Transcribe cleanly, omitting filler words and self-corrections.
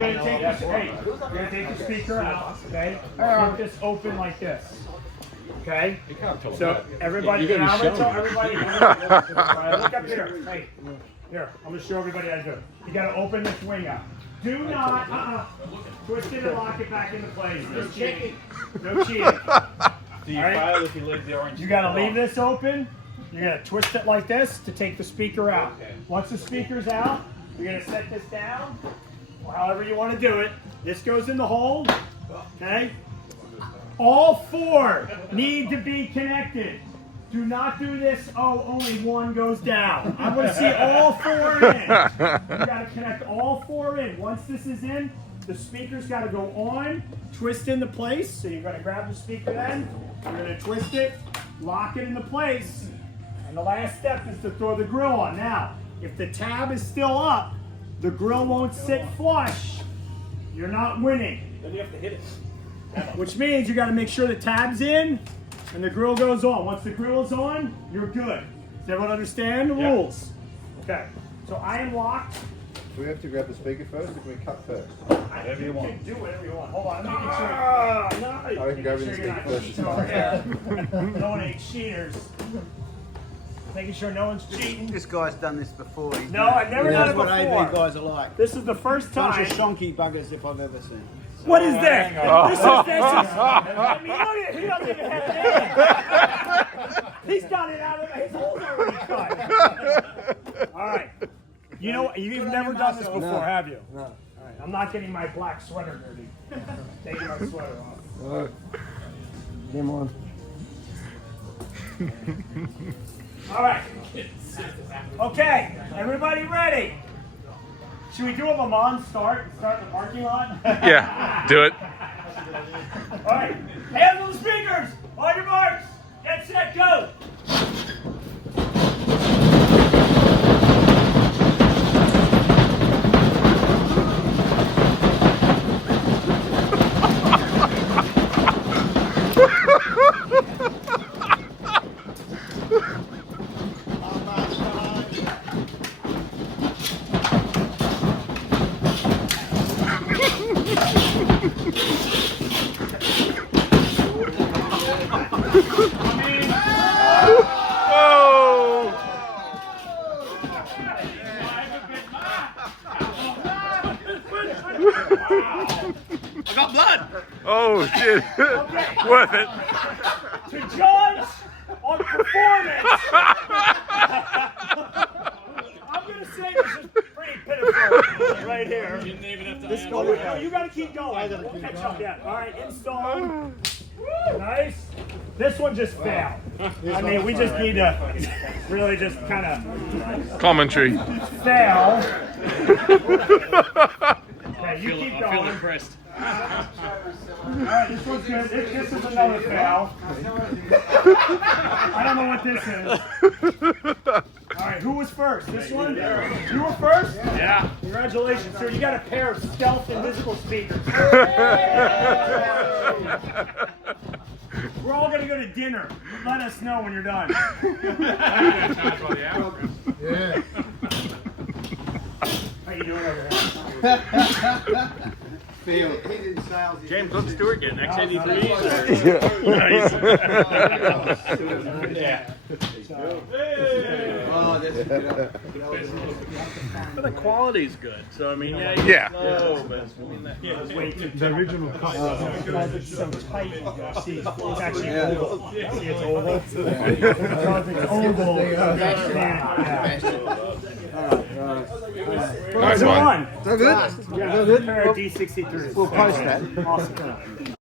You're gonna take the speaker out, okay? Put this open like this, okay? So everybody, I'm gonna tell everybody. Look up here. Hey, here. I'm gonna show everybody how to do it. You gotta open this wing up. Do not twist it and lock it back into place. No cheating. No cheating. Do you file if you leave the orange? You gotta leave this open. You're gonna twist it like this to take the speaker out. Once the speaker's out, you're gonna set this down. However you want to do it. This goes in the hole, okay? All four need to be connected. Do not do this, oh, only one goes down. I want to see all four in. You got to connect all four in. Once this is in, the speaker's got to go on, twist into place. So you're going to grab the speaker then, you're going to twist it, lock it into place. And the last step is to throw the grill on. Now, if the tab is still up, the grill won't sit flush, you're not winning. Then you have to hit it. Which means you got to make sure the tab's in and the grill goes on. Once the grill is on, you're good. Does everyone understand the rules? Okay, so I am locked. Do we have to grab the speaker first or can we cut first? Whatever you want. You can do whatever you want. Hold on, I'm making sure. I can grab the speaker first. No one ain't cheaters. Making sure no one's cheating. This guy's done this before. No, I've never done it what before. AV guys are like. This is the first time. Bunch of shonky buggers if I've ever seen. What is this? This is. I mean, look at it. He doesn't even have it in. He's got it out of his hole's already cut. All right. You know, you've never done this before, have you? No. All right. I'm not getting my black sweater dirty. Taking my sweater off. Come on. All right. Okay. Everybody ready? Should we do a Le Mans start in the parking lot? Yeah, do it. All right. Hands on the speakers. On your marks. Get set, go. I got blood! Oh shit. Worth it. To judge on performance, I'm going to say this is pretty pitiful right here. You didn't even have to This no, you got to keep going. We'll catch up yet. All right, install. Nice. This one just failed. I mean, we just need to really just kind of Commentary. fail. Okay, you keep I feel going. impressed. Alright, this one's good. This is another fail. I don't know what this is. Alright, who was first? This one? You were first? Yeah. Congratulations, sir. You got a pair of stealth invisible speakers. We're all going to go to dinner. Let us know when you're done. Yeah. How you doing over there? James, what's Stewart getting? X83? Nice. Yeah. But the quality's good. So, I mean, Yeah. slow, but I mean, The original cut. It's so tight. See, it's actually oval. See, it's oval. Because it's oval. Nice one. So good? Yeah, pair of D63s. We'll post that. Awesome.